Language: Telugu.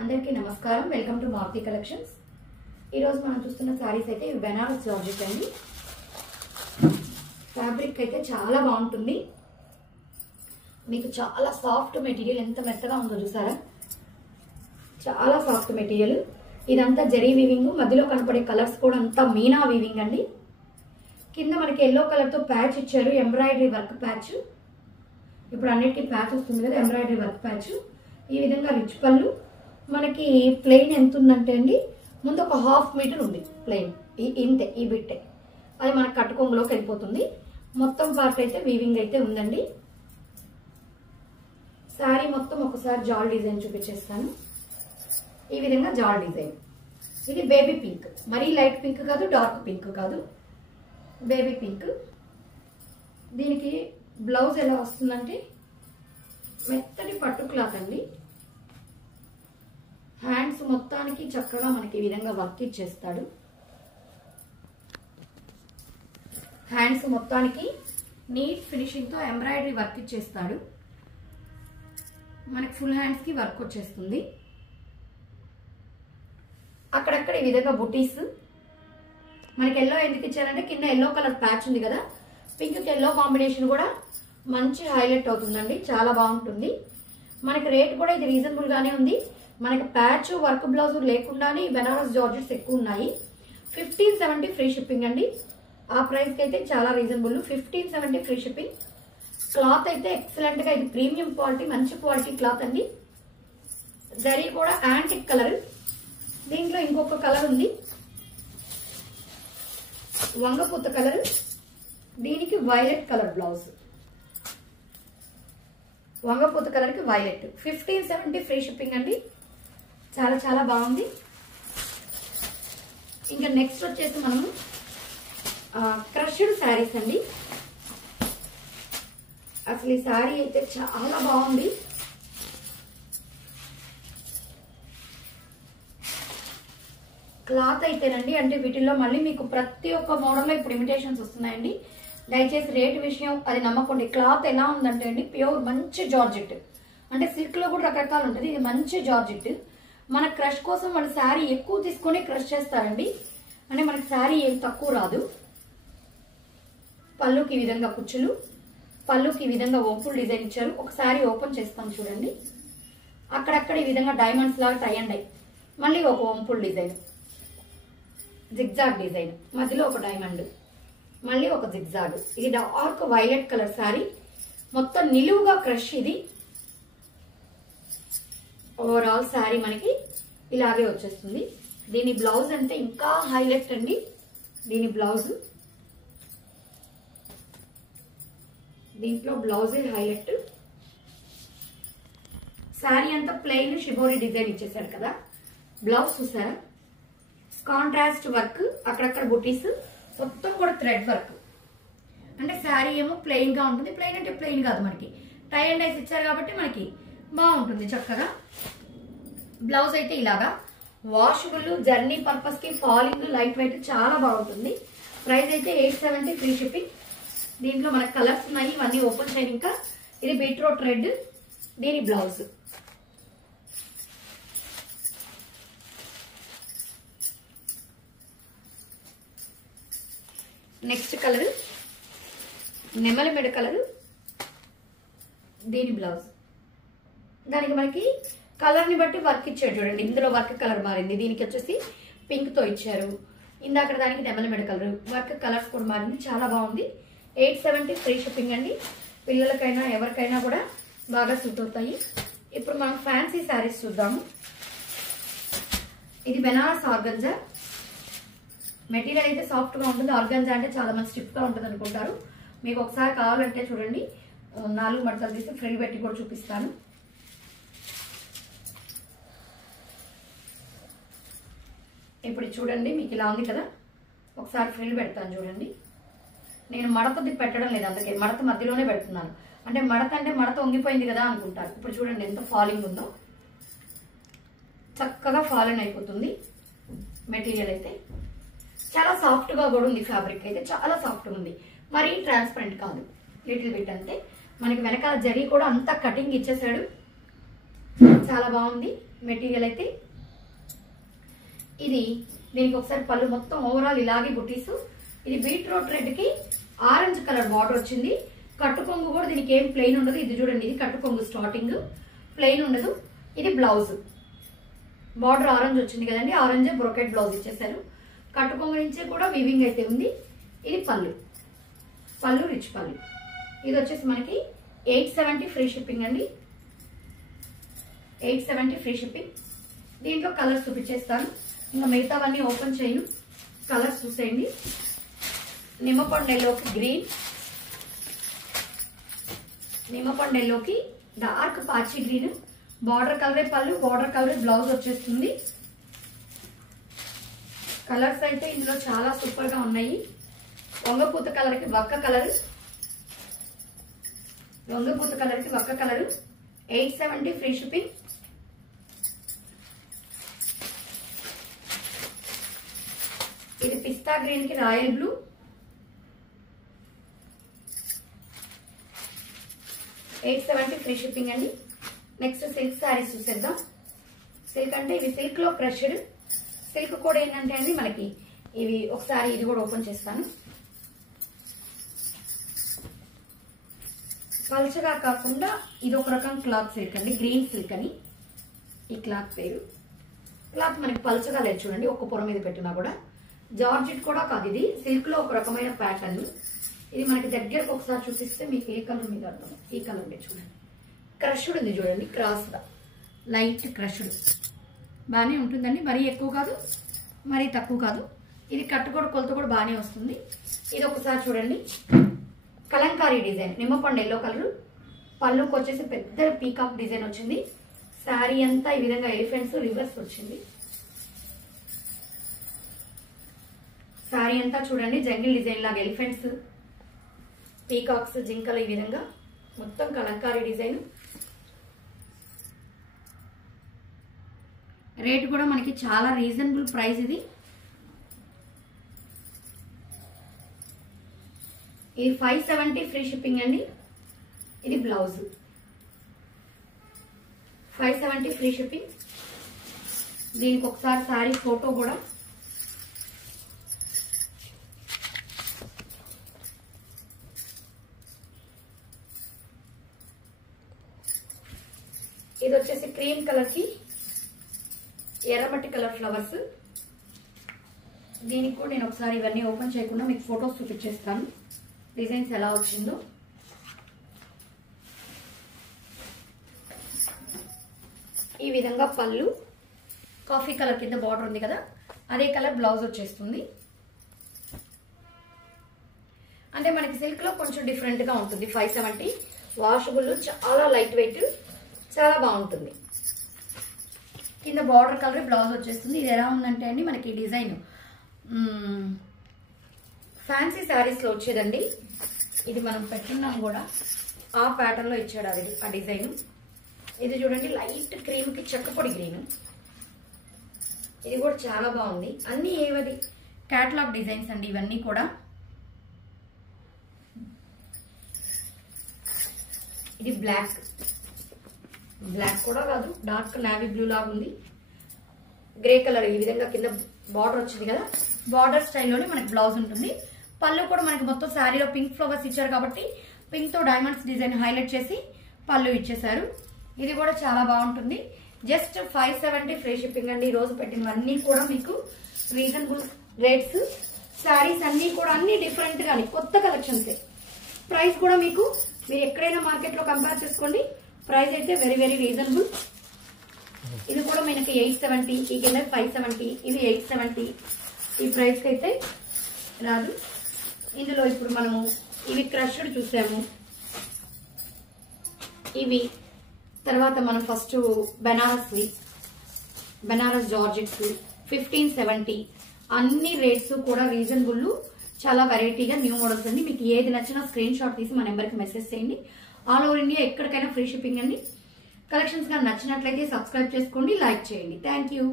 అందరికీ నమస్కారం. Welcome to Maruti collections. ఈరోజు మనం చూస్తున్న శారీస్ అయితే ఇవి బెనారస్ జార్జెట్ అండి. ఫ్యాబ్రిక్ అయితే చాలా బాగుంటుంది. మీకు చాలా సాఫ్ట్ మెటీరియల్, ఎంత మెత్తగా ఉందో చూసారా, చాలా సాఫ్ట్ మెటీరియల్. ఇదంతా జరీ వీవింగ్, మధ్యలో కనపడే కలర్స్ కూడా అంతా మీనా వీవింగ్ అండి. కింద మనకి ఎల్లో కలర్తో ప్యాచ్ ఇచ్చారు, ఎంబ్రాయిడరీ వర్క్ ప్యాచ్. ఇప్పుడు అన్నిటికీ ప్యాచ్ వస్తుంది కదా, ఎంబ్రాయిడరీ వర్క్ ప్యాచ్. ఈ విధంగా రిచ్ పళ్ళు. మనకి ప్లెయిన్ ఎంత ఉందంటే అండి, ముందు ఒక 1/2 మీటర్ ఉంది ప్లెయిన్, ఇంతే, ఈ బిట్టే. అది మనకు కట్టుకొంగులోకి వెళ్ళిపోతుంది. మొత్తం పార్ట్ అయితే వీవింగ్ అయితే ఉందండి. శారీ మొత్తం ఒకసారి జాల్ డిజైన్ చూపించేస్తాను. ఈ విధంగా జాల్ డిజైన్. ఇది బేబీ పింక్, మరీ లైట్ పింక్ కాదు, డార్క్ పింక్ కాదు, బేబీ పింక్. దీనికి బ్లౌజ్ ఎలా వస్తుందంటే మెత్తటి పట్టు క్లాత్ అండి. హ్యాండ్స్ మొత్తానికి చక్కగా మనకి ఈ విధంగా వర్క్ ఇచ్చేస్తాడు. హ్యాండ్స్ మొత్తానికి నీట్ ఫినిషింగ్తో ఎంబ్రాయిడరీ వర్క్ ఇచ్చేస్తాడు. మనకి ఫుల్ హ్యాండ్స్కి వర్క్ వచ్చేస్తుంది. అక్కడక్కడ ఈ విధంగా బుటీస్. మనకి ఎల్లో ఎందుకు ఇచ్చారంటే కింద ఎల్లో కలర్ ప్యాచ్ ఉంది కదా, పింక్ ఎల్లో కాంబినేషన్ కూడా మంచి హైలైట్ అవుతుందండి, చాలా బాగుంటుంది. మనకి రేట్ కూడా ఇది రీజనబుల్ గానే ఉంది. మనకి ప్యాచ్ వర్క్ బ్లౌజ్ లేకుండానే బెనారస్ జార్జెట్స్ ఎక్కువ ఉన్నాయి. 1570 ఫ్రీ షిప్పింగ్ అండి. ఆ ప్రైస్ కి అయితే చాలా రీజనబుల్. 1570 free shipping. క్లాత్ అయితే ఎక్సలెంట్ గా, ఇది ప్రీమియం క్వాలిటీ, మంచి క్వాలిటీ క్లాత్ అండి. జరీ కూడా యాంటిక్ కలర్. దీంట్లో ఇంకొక కలర్ ఉంది, వంగపూత కలర్. దీనికి వైలెట్ కలర్ బ్లౌజ్, వంగపూత కలర్ కి వైలెట్. 1570 ఫ్రీ షిప్పింగ్ అండి. చాలా చాలా బాగుంది. ఇంకా నెక్స్ట్ వచ్చేసి మనము క్రష్డ్ శారీస్ అండి. అసలు ఈ శారీ అయితే చాలా బాగుంది. క్లాత్ అయితేనండి, అంటే వీటిల్లో మళ్ళీ మీకు ప్రతి ఒక్క మోడల్లో ఇప్పుడు ఇమిటేషన్స్ వస్తున్నాయండి. దయచేసి రేట్ విషయం అది నమ్మకండి. క్లాత్ ఎలా ఉందంటే అండి, ప్యూర్ మంచి జార్జెట్. అంటే సిల్క్ లో కూడా రకరకాలు ఉంటుంది, ఇది మంచి జార్జెట్. మన క్రష్ కోసం మన శారీ ఎక్కువ తీసుకొని క్రష్ చేస్తారండి, అంటే మనకి శారీ ఏం తక్కువ రాదు. పళ్ళుకి ఈ విధంగా కుచ్చులు, పళ్ళుకి ఈ విధంగా ఓపుల్ డిజైన్ ఇచ్చారు. ఒక శారీ ఓపెన్ చేస్తాం చూడండి, అక్కడక్కడ ఈ విధంగా డైమండ్స్ లాగా టై అండ్ డై, మళ్ళీ ఒక ఓంపుల్ డిజైన్, జిగ్జాగ్ డిజైన్, మధ్యలో ఒక డైమండ్, మళ్ళీ ఒక జిగ్జాగ్. ఇది డార్క్ వైలెట్ కలర్ శారీ, మొత్తం నిలువుగా క్రష్. ఇది ఓవరాల్ శారీ మనకి ఇలాగే వచ్చేస్తుంది. దీని బ్లౌజ్ అంటే ఇంకా హైలైట్ అండి. దీని బ్లౌజ్, దీంట్లో బ్లౌజ్ హైలైట్. శారీ అంతా ప్లెయిన్ షిబోరి డిజైన్ ఇచ్చేసారు కదా. బ్లౌజ్ చూసారా, కాంట్రాస్ట్ వర్క్, అక్కడక్కడ బుటీస్, మొత్తం కూడా థ్రెడ్ వర్క్. అంటే శారీ ఏమో ప్లెయిన్ గా ఉంటుంది. ప్లెయిన్ అంటే ప్లెయిన్ కాదు, మనకి టై అండ్ డైస్ ఇచ్చారు కాబట్టి మనకి బాగుంటుంది చక్కగా. బ్లౌజ్ అయితే ఇలాగా వాషబుల్, జర్నీ పర్పస్ కి, ఫాలింగ్, లైట్ వెయిట్, చాలా బాగుంటుంది. ప్రైస్ అయితే 870 ఫ్రీ షిప్పింగ్. దీంట్లో మనకు కలర్స్ ఉన్నాయి, ఇవన్నీ ఓపెన్ చేయను. ఇంకా ఇది బీట్రూట్ రెడ్. దీని బ్లౌజ్, నెక్స్ట్ కలర్ నెమలి మెడ కలర్. దీని బ్లౌజ్, దానికి మనకి కలర్ ని బట్టి వర్క్ ఇచ్చాడు చూడండి. ఇందులో వర్క్ కలర్ మారింది, దీనికి వచ్చేసి పింక్ తో ఇచ్చారు. ఇందాక దానికి నెమలి మెడ కలర్, వర్క్ కలర్స్ కూడా మారింది, చాలా బాగుంది. 870 ఫ్రీ షిప్పింగ్ అండి. పిల్లలకైనా ఎవరికైనా కూడా బాగా సూట్ అవుతాయి. ఇప్పుడు మనం ఫ్యాన్సీ శారీస్ చూద్దాము. ఇది బెనారస్ ఆర్గంజా. మెటీరియల్ అయితే సాఫ్ట్ గా ఉంటుంది. ఆర్గంజా అంటే చాలా మంది స్టిఫ్ గా ఉంటుంది అనుకుంటారు. మీకు ఒకసారి కావాలంటే చూడండి, 4 మడతలు తీసి ఫ్రిల్ పెట్టి కూడా చూపిస్తాను. ఇప్పుడు చూడండి, మీకు ఇలా ఉంది కదా. ఒకసారి ఫ్రిల్ పెడతాను చూడండి. నేను మడతది పెట్టడం లేదు, అందుకే మడత మధ్యలోనే పెడుతున్నాను. అంటే మడత వంగిపోయింది కదా అనుకుంటారు. ఇప్పుడు చూడండి ఎంత ఫాలింగ్ ఉందో, చక్కగా ఫాలింగ్ అయిపోతుంది. మెటీరియల్ అయితే చాలా సాఫ్ట్ గా కూడా ఉంది. ఫ్యాబ్రిక్ అయితే చాలా సాఫ్ట్ ఉంది, మరీ ట్రాన్స్పరెంట్ కాదు, లిటిల్ బిట్ అంతే. మనకి వెనకాల జరీ కూడా అంతా కటింగ్ ఇచ్చేసాడు. చాలా బాగుంది మెటీరియల్ అయితే. ఇది దీనికి ఒకసారి పళ్ళు మొత్తం ఓవరాల్ ఇలాగే బుట్టీస్. ఇది బీట్రూట్ రెడ్ కి ఆరెంజ్ కలర్ బార్డర్ వచ్చింది. కట్టుకొంగు కూడా దీనికి ఏం ప్లెయిన్ ఉండదు. ఇది చూడండి, ఇది కట్టుకొంగు స్టార్టింగ్ ప్లెయిన్ ఉండదు. ఇది బ్లౌజ్ బార్డర్ ఆరెంజ్ వచ్చింది కదండి, ఆరెంజ్ బ్రోకెట్ బ్లౌజ్ ఇచ్చేసారు. కట్టుకొంగు నుంచి కూడా వివింగ్ అయితే ఉంది. ఇది పళ్ళు, పళ్ళు రిచ్ పళ్ళు. ఇది వచ్చేసి మనకి 870 ఫ్రీ షిప్పింగ్ అండి. 870 ఫ్రీ షిప్పింగ్. దీంట్లో కలర్స్ చూపించేస్తాను, ఇంకా మిగతావన్నీ ఓపెన్ చేయను. కలర్స్ చూసేయండి. నిమ్మపండు ఎల్లోకి గ్రీన్, నిమ్మపండు ఎల్లోకి డార్క్ పాచి గ్రీన్, బార్డర్ కలరే పళ్ళు, బార్డర్ కలరే బ్లౌజ్ వచ్చేస్తుంది. కలర్స్ అయితే ఇందులో చాలా సూపర్ గా ఉన్నాయి. వంగపూత కలర్ కి వక్క కలర్, వంగపూత కలర్ కి వక్క కలర్. 870 free shipping. ఇది పిస్తా గ్రీన్ కి రాయల్ బ్లూ, $870 ఫ్రీ షిప్పింగ్ అండి. నెక్స్ట్ సిల్క్ శారీస్ చూసేద్దాం. సిల్క్ అంటే ఇవి సిల్క్ లో క్రష్డ్. సిల్క్ కూడా ఏంటంటే అండి మనకి ఇవి ఒకసారి ఇది కూడా ఓపెన్ చేస్తాను. పల్చగా కాకుండా ఇది ఒక రకం క్లాత్ సిల్క్ అండి, గ్రీన్ సిల్క్ అని ఈ క్లాత్ పేరు. క్లాత్ మనకి పల్చగా లేదు చూడండి, ఒక్క పొర మీద పెట్టినా కూడా. జార్జెట్ కూడా కాదు, ఇది సిల్క్ లో ఒక రకమైన ప్యాటర్న్. ఇది మనకి దగ్గరకు ఒకసారి చూపిస్తే మీకు ఏ కలర్ మీద అర్థం. ఈ కలర్ మీద చూడండి, క్రష్డ్ ఉంది చూడండి, క్రాస్ గా లైట్ క్రష్డ్. బాగానే ఉంటుందండి, మరీ ఎక్కువ కాదు మరీ తక్కువ కాదు. ఇది కట్టుకోడు కొలత కూడా బాగానే వస్తుంది. ఇది ఒకసారి చూడండి, కలంకారీ డిజైన్, నిమ్మపండు ఎల్లో కలర్. పళ్ళుకి వచ్చేసి పెద్ద పీకాక్ డిజైన్ వచ్చింది. శారీ అంతా ఈ విధంగా ఎలిఫెంట్స్ రివర్స్ వచ్చింది. శారీ అంతా చూడండి జంగిల్ డిజైన్ లాగా ఎలిఫెంట్స్, పీకాక్స్, జింకలు, ఈ విధంగా మొత్తం కలంకారీ డిజైన్. రేట్ కూడా మనకి చాలా రీజనబుల్ ప్రైస్. ఇది 570 ఫ్రీ షిప్పింగ్ అండి. ఇది బ్లౌజ్ 570 ఫ్రీ షిప్పింగ్. దీనికి ఒకసారి శారీ ఫోటో కూడా. ఇది వచ్చేసి క్రీమ్ కలర్ కి ఎర్రమట్టి కలర్ ఫ్లవర్స్. దీనికి కూడా నేను ఒకసారి ఇవన్నీ ఓపెన్ చేయకుండా మీకు ఫొటోస్ చూపించేస్తాను, డిజైన్స్ ఎలా వచ్చిందో. ఈ విధంగా పళ్ళు, కాఫీ కలర్ కింద బార్డర్ ఉంది కదా, అదే కలర్ బ్లౌజ్ వచ్చేస్తుంది. అంటే మనకి సిల్క్ లో కొంచెం డిఫరెంట్ గా ఉంటుంది. 570 వాషబుల్, చాలా లైట్ వెయిట్, చాలా బాగుంటుంది. కింద బార్డర్ కలర్ బ్లౌజ్ వచ్చేస్తుంది. ఇది ఎలా ఉందంటే అండి మనకి డిజైన్ ఫ్యాన్సీ శారీస్ లో వచ్చేదండి. ఇది మనం పెట్టున్నాం కూడా ఆ ప్యాటర్న్ లో ఇచ్చాడు అది ఆ డిజైన్. ఇది చూడండి లైట్ క్రీమ్ కి చెక్కపొడి గ్రీన్. ఇది కూడా చాలా బాగుంది. అన్ని ఏవది క్యాటలాగ్ డిజైన్స్ అండి ఇవన్నీ కూడా. ఇది బ్లాక్, బ్లాక్ కూడా కాదు, డార్క్ నావీ బ్లూ లాగా ఉంది. గ్రే కలర్ ఈ విధంగా కింద బార్డర్ వచ్చింది కదా, బార్డర్ స్టైల్లోనే మనకి బ్లౌజ్ ఉంటుంది. పళ్ళు కూడా మనకి మొత్తం శారీలో పింక్ ఫ్లవర్స్ ఇచ్చారు కాబట్టి పింక్ తో డైమండ్స్ డిజైన్ హైలైట్ చేసి పళ్ళు ఇచ్చేసారు. ఇది కూడా చాలా బాగుంటుంది. జస్ట్ 570 ఫ్రీ షిప్పింగ్ అండి. ఈ రోజు పెట్టినవన్నీ కూడా మీకు రీజనబుల్ రేట్స్. శారీస్ అన్ని కూడా అన్ని డిఫరెంట్ గాని కొత్త కలెక్షన్స్. ప్రైస్ కూడా మీకు మీరు ఎక్కడైనా మార్కెట్ లో కంపేర్ చేసుకోండి, ప్రైస్ అయితే వెరీ వెరీ రీజనబుల్. ఇది కూడా మనకి 870, ఈ కింద 570, ఇవి 870. ఈ ప్రైస్ కి అయితే రాదు. ఇందులో ఇప్పుడు మనము ఇవి క్రష్డ్ చూసాము. ఇవి తర్వాత మనం ఫస్ట్ బెనారస్ జార్జెట్స్ 1570. అన్ని రేట్స్ కూడా రీజనబుల్, చాలా వెరైటీగా న్యూ మోడల్స్ అండి. మీకు ఏది నచ్చినా స్క్రీన్ షాట్ తీసి మా నెంబర్కి మెసేజ్ చేయండి. ఆల్ ఓవర్ ఇండియా ఎక్కడికైనా ఫ్రీ షిప్పింగ్ అండి. కలెక్షన్స్ గా నచ్చినట్లయితే సబ్స్క్రైబ్ చేసుకోండి, లైక్ చేయండి. Thank you.